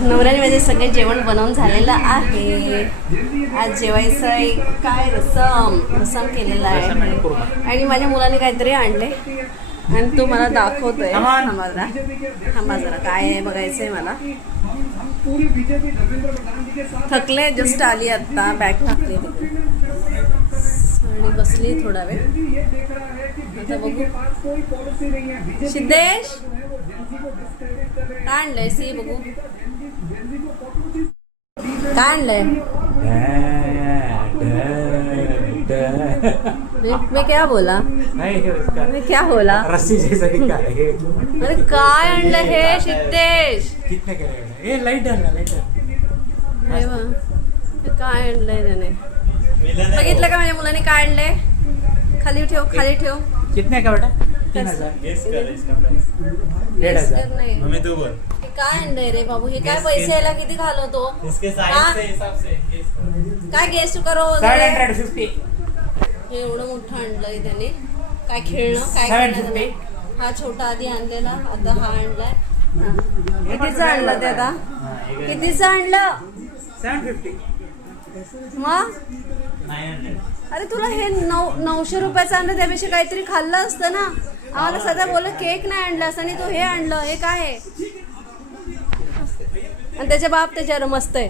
नवऱ्याने माझे सगळे जेवण बनवून झालेलं आहे. आज जेवायचं एक काय रसम केलेला आहे आणि माझ्या मुलाने काहीतरी आणले आणि तो मला दाखवतोय. थांबा जरा काय आहे बघायचंय मला. थकले, जस्ट आली आत्ता, बॅग टाकली आणि बसली थोडा वेळ. आता बघू. सिद्धेश काय आणलंय? सी बघू काय आणलंय. मैं क्या बोला? मैं क्या बोला? रस्सी जैसा दिखा है. अरे काय आणलं हे सिद्धेश? कितने करेगा? ये लाइट डालना, लाइट डालना. हे बघ, हे काय आणलंय त्याने. बघितलं का माझ्या मुलाने काय आणलंय? खाली ठेव, खाली ठेव. कितने का बेटा? 3000. 1500. नाही. मम्मी तू बोल. हे काय आणलंय रे बाबू? हे काय पैसे यायला किती घालवतो? इसके हाँ? साइज से हिसाब से गेस करो. काय गेस्ट करो वगैरे. 750. हे एवढं मोठं आणलंय त्याने. काय खेळणं काय 750. खेळणं? हा छोटा आधी आणलेला, आता हा आणलाय. कितीचं आणलं ते आता? कितीचं आणलं 750. मग? 900. अरे तुला हे 900 रुपयाचं आणलं, त्यापेक्षा काहीतरी खाल्लं असतं ना. आम्हाला सध्या बोललं केक नाही आणलास आणि तू हे आणलं. हे काय आहे? आणि त्याच्या बाप त्याच्यावर मस्त आहे.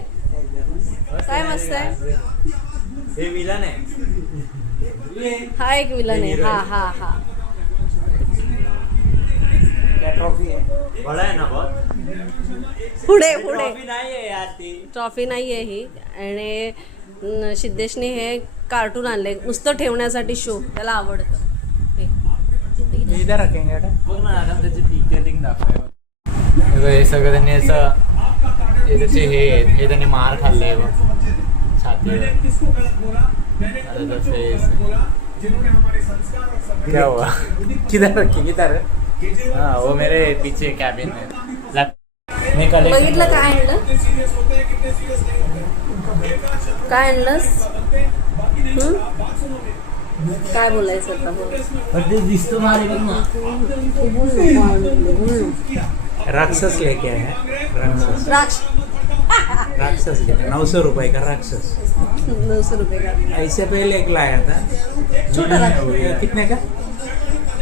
काय मस्त आहे? हे विलन आहे. हा एक विलन आहे. हा हा हा. क्या ट्रॉफी है? बड़ा है ना बहुत. पुढे पुढे ट्रॉफी नाही आहे यार ती. ट्रॉफी नाही आहे ही. आणि सिद्धेशने हे कार्टून आणले नुसतं ठेवण्यासाठी. शो त्याला आवडतं. हे. इधर रखेंगे बेटा. बघ ना आता त्याची डिटेलिंग दाखव. हे सगळं त्यांनी असं हे त्याचे हे त्यांनी मार खाल्लाय बघ छातीवर. क्या हुआ? किधर रखी? किधर? हाँ वो मेरे पीछे कैबिन में. बघितलं काय आणलं? काय आणलंस? काय बोलायचं आता बोल. दिसतो मारे बघ ना. राक्षस लेके आए हैं. राक्षस लेके 900 रुपए का राक्षस. 900 रुपये का. ऐसे पहले एक लाया था. छोटा राक्षस. कितने का?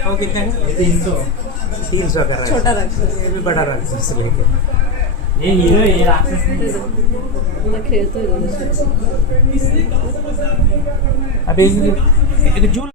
वो कितने का? 300 का राक्षस. छोटा राक्षस. ये भी बड़ा राक्षस लेके. हे हिरो हे राक्षस नाही. तुला खेळतोय. अभी एक जूल